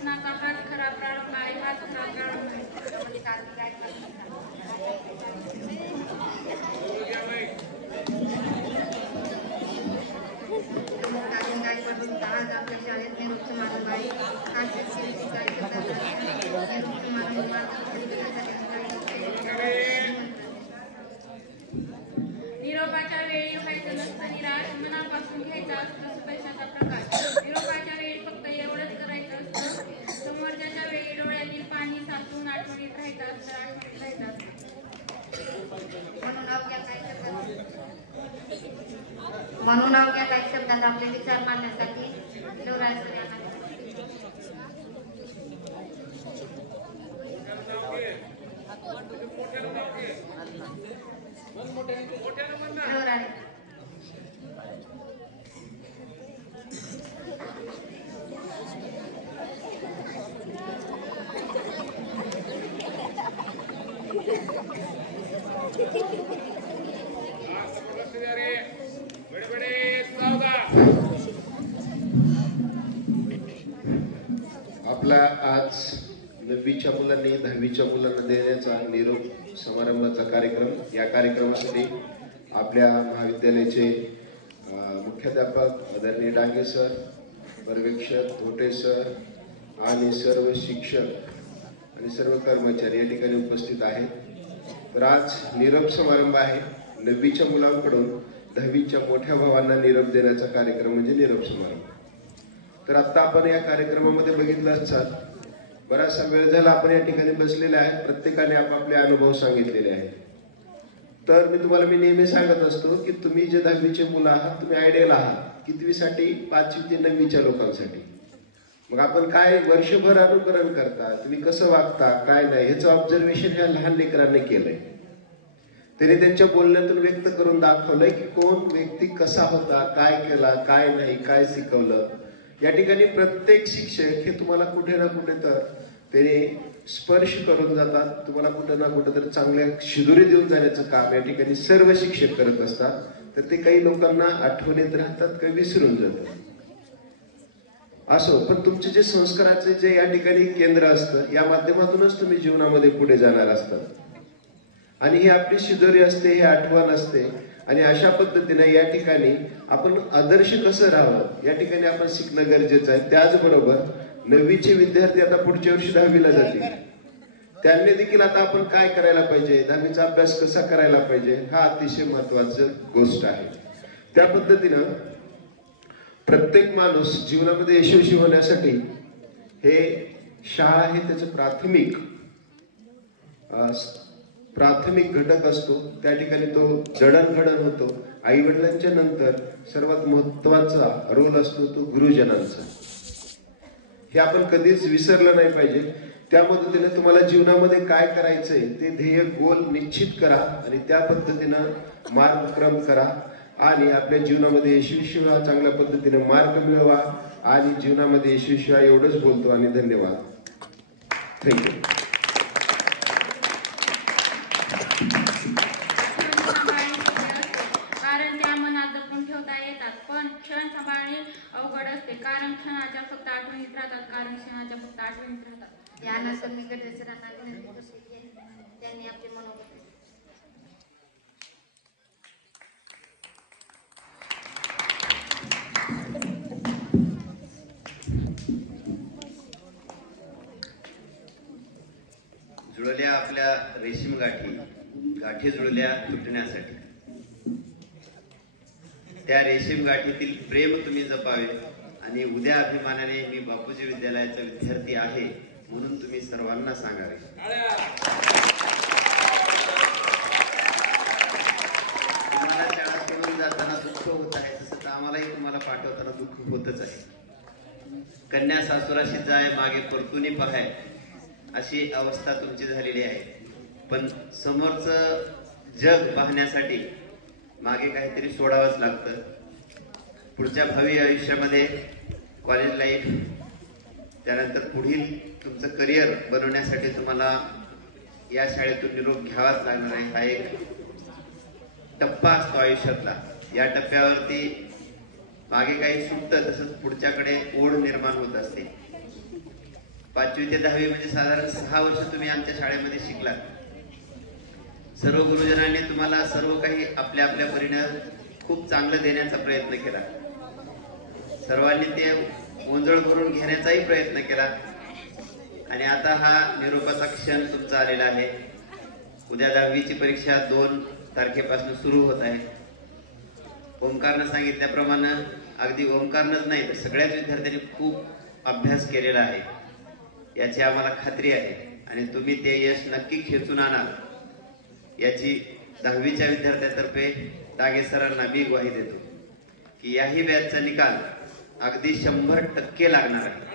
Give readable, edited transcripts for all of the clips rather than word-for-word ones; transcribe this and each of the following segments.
अपना का हाथ खराब प्रारंभ आई हाथ खराब प्रारंभ निरोपाच्या वेळी व्हायचं नसतं निराश मनापासून घ्यायचा असतो पैशाचा प्रकार निरोपाच्या वेळी फक्त एवढंच करायचं असतं समोरच्या वेळी डोळ्यातील पाणी साचून आठवणीत राहायचं असतं आठवणीत राहायचं असतं म्हणून अवघ्या काही शब्दात आपले विचार मांडण्यासाठी आपला आज 9वीच्या मुलांनी 10वीच्या मुलांना देण्याचा निरोप समारंभाचा कार्यक्रम। या कार्यक्रमासाठी आपल्या महाविद्यालयाचे मुख्याध्यापक आदरणीय डांगे सर, पर्यवेक्षक धोटे सर आणि सर्व शिक्षक आणि सर्व कर्मचारी या ठिकाणी उपस्थित आहेत। तर आज निरोप समारंभ आहे। 9वीच्या मुलांकडून 10वीच्या मोठ्या भावांना निरोप देण्याचा कार्यक्रम म्हणजे निरोप समारंभ। तर आता आपण या कार्यक्रमामध्ये बघितलं असाल बराचसा वेळ झाला आपण या ठिकाणी बसलेले आहे, प्रत्येकाने आपापले अनुभव सांगितलेले आहेत। तर मी नेहमी सांगत असतो की तुम्ही जे 10वीचे मुलं आहात तुम्ही आयडियल आहात कितवीसाठी 5वी ते 9वीच्या लोकांसाठी। मग आपण काय वर्षभर अनुकरण करता, तुम्ही कसं वागता काय नाही ह्याचं ऑब्झर्वेशन ह्या लहान लेकरांनी केलंय। त्यांनी त्यांच्या बोलण्यातून व्यक्त करून दाखवलंय की कोण व्यक्ती कसा होता, काय केला काय नाही काय शिकवलं। या ठिकाणी प्रत्येक शिक्षक हे तुम्हाला कुठे ना कुठे तर त्याने स्पर्श करून जातात, तुम्हाला कुठे ना कुठे तर चांगल्या शिदोरी देऊन जाण्याचं काम या ठिकाणी सर्व शिक्षक करत असतात। तर ते काही लोकांना आठवणीत राहतात काही विसरून जातात असो, पण तुमचे जे संस्काराचे जे या ठिकाणी केंद्र असतं या माध्यमातूनच तुम्ही जीवनामध्ये पुढे जाणार असतात आणि ही आपली शिदोरी असते, ही आठवण असते आणि अशा पद्धतीने या ठिकाणी आपण आदर्श कसं राहावं या ठिकाणी आपण शिकणं गरजेचं आहे। त्याचबरोबर 9वीचे विद्यार्थी आता पुढच्या वर्षी 10वीला जातील, त्यांनी देखील आता आपण काय करायला पाहिजे, 10वीचा अभ्यास कसा करायला पाहिजे हा अतिशय महत्वाची गोष्ट आहे। त्या पद्धतीनं प्रत्येक माणूस जीवनामध्ये यशस्वी होण्यासाठी हे शाळा हे त्याचं प्राथमिक घटक असतो। त्या ठिकाणी तो जडणघडण होतो। आई वडिलांच्या नंतर सर्वात महत्वाचा रोल असतो तो गुरुजनांचा, हे आपण कधीच विसरलं नाही पाहिजे। त्या पद्धतीने तुम्हाला जीवनामध्ये काय करायचंय ते ध्येय गोल निश्चित करा आणि त्या पद्धतीनं मार्गक्रम करा आणि आपल्या जीवनामध्ये यशस्वी व्हा, चांगल्या पद्धतीने मार्ग मिळवा आणि जीवनामध्ये यशस्वी व्हा एवढंच बोलतो आणि धन्यवाद। थँक्यू। कारण त्या मनात जपून ठेवता येतात पण क्षण सांभाळणे अवघड असते। कारण क्षणाच्या फक्त आठवणीत राहतात यानंतर मी गडे सरांना त्यांनी आपले मनोगत जुळल्या आपल्या रेशीम गाठी जुळल्या तुटण्यासाठी। त्या रेशीम गाठीतील प्रेम तुम्ही जपावे आणि उद्या अभिमानाने मी बापूजी विद्यालयाचा विद्यार्थी आहे म्हणून तुम्ही सर्वांना सांगावे। तुम्हाला शाळा सोडून जाताना दुःख होत आहे तसं आम्हालाही तुम्हाला पाठवताना दुःख होतच आहे। कन्या सासुराशी जाय मागे परतून पाहाय अशी अवस्था तुमची झालेली आहे। पण समोरचं जग पाहण्यासाठी मागे काहीतरी सोडावंच लागतं। पुढच्या भावी आयुष्यामध्ये कॉलेज लाईफ त्यानंतर पुढील तुमचं करिअर बनवण्यासाठी तुम्हाला या शाळेतून निरोप घ्यावाच लागणार आहे। हा एक टप्पा असतो आयुष्यातला। या टप्प्यावरती मागे काही सुटतं तसंच पुढच्याकडे ओढ निर्माण होत असते। 5वी ते 10वी म्हणजे साधारण 6 वर्ष तुम्ही आमच्या शाळेमध्ये शिकलात. सर्व गुरुजनांनी तुम्हाला सर्व काही आपल्या आपल्या परीनं खूप चांगलं देण्याचा प्रयत्न केला. सर्वांनी ते ओंजळ करून घेण्याचाही प्रयत्न केला. आणि आता हा निरोपाचा क्षण तुमचा आलेला आहे. उद्या 10वीची परीक्षा 2 तारखेपासून सुरू होत आहे. ओमकारनं सांगितल्याप्रमाणे अगदी ओमकारनंच नाही तर सगळ्याच विद्यार्थ्यांनी खूप अभ्यास केलेला आहे याची आम्हाला खात्री आहे. आणि तुम्ही ते यश नक्की खेचून आणाल याची 10वीच्या विद्यार्थ्यांतर्फे डागे सरांना मी ग्वाही देतो की याही बॅचचा निकाल अगदी 100% लागणार आहे.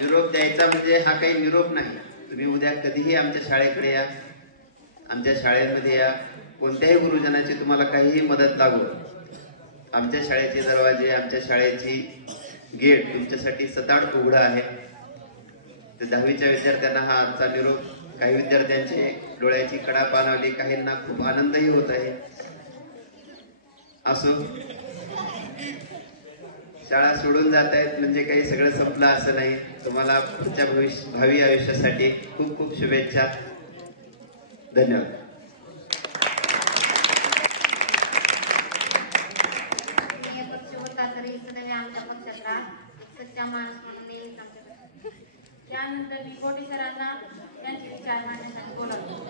निरोप द्यायचा म्हणजे हा काही निरोप नाही. तुम्ही उद्या कधीही आमच्या शाळेकडे या, आमच्या शाळेमध्ये या. कोणत्याही गुरुजनाची तुम्हाला काहीही मदत लागू, आमच्या शाळेचे दरवाजे, आमच्या शाळेची गेट तुमच्यासाठी सताट उघडं आहे. तर 10वीच्या विद्यार्थ्यांना हा आजचा निरोप, काही विद्यार्थ्यांचे डोळ्याची कडा पाणावली, काहींना खूप आनंदही होत आहे. असो, शाळा सोडून जात आहेत म्हणजे काही सगळं संपलं असं नाही. तुम्हाला पुढच्या भावी आयुष्यासाठी खूप खूप शुभेच्छा. धन्यवाद. पक्ष होता तरी सदैव आमच्या पक्षाचा सच्चा माणूस म्हणून नेहमीच आमच्याकडे. त्यानंतर मी कोटे सरांना त्यांचे विचार मांडण्यासाठी बोलावतो.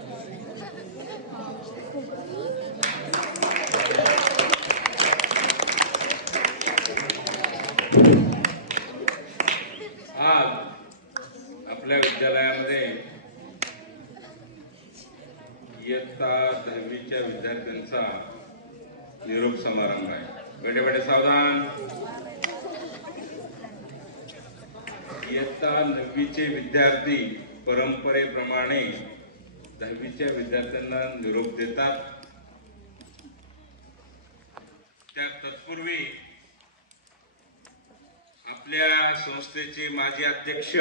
आज आपल्या विद्यालयामध्ये इयत्ता 10वीच्या विद्यार्थ्यांचा निरोप समारंभ आहे. बेटे बेटे सावधान. इयत्ता 9वीचे विद्यार्थी परंपरेप्रमाणे 10वीच्या विद्यार्थ्यांना निरोप देतात. त्या तत्पूर्वी आपल्या संस्थेचे माजी अध्यक्ष